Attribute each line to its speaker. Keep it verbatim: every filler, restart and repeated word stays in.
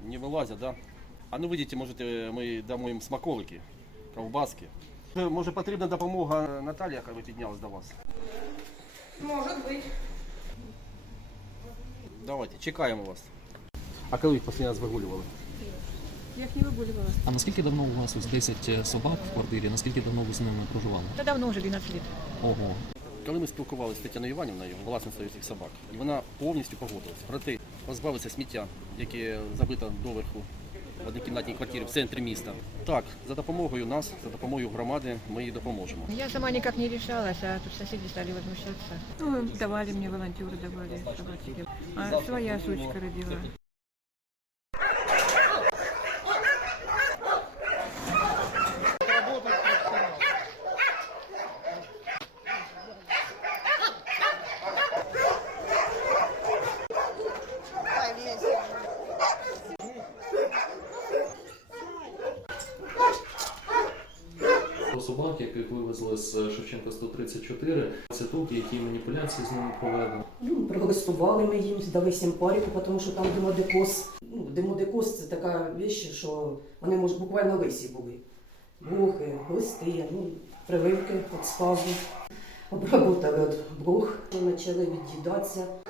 Speaker 1: Не вилазять, да? А ну видите, можете, ми дамо їм смаколики, ковбаски. Може потрібна допомога Наталі, яка ви піднялась до вас?
Speaker 2: Може бути.
Speaker 1: Давайте, чекаємо вас. А коли їх останній раз вигулювали?
Speaker 2: Я їх не вигулювала.
Speaker 3: А наскільки давно у вас ось десять собак в квартирі? Наскільки давно ви з ними проживали?
Speaker 2: Та давно вже дванадцять років.
Speaker 3: Ого.
Speaker 1: Коли ми спілкувалися з Тетяною Іванівною, власницею цих собак, і вона повністю погодилась. Проте позбавитися сміття, яке забито доверху в однокімнатній квартирі в центрі міста. Так, за допомогою нас, за допомогою громади ми їй допоможемо.
Speaker 2: Я сама никак не решалась, а тут соседи стали возмущаться. Ну, давали мне, волонтеры давали собачки. А своя сучка родила.
Speaker 3: Про собак, яких вивезли з Шевченка сто тридцять чотири, це тут, які маніпуляції з ними проведені.
Speaker 4: Ну, прилистували ми їм, дали симпаріку, тому що там демодекоз. Ну, демодекоз – це така річ, що вони, може, буквально лисі були. Блохи, листи, ну, прививки від спазу. Обработали от блох, почали від'їдатися.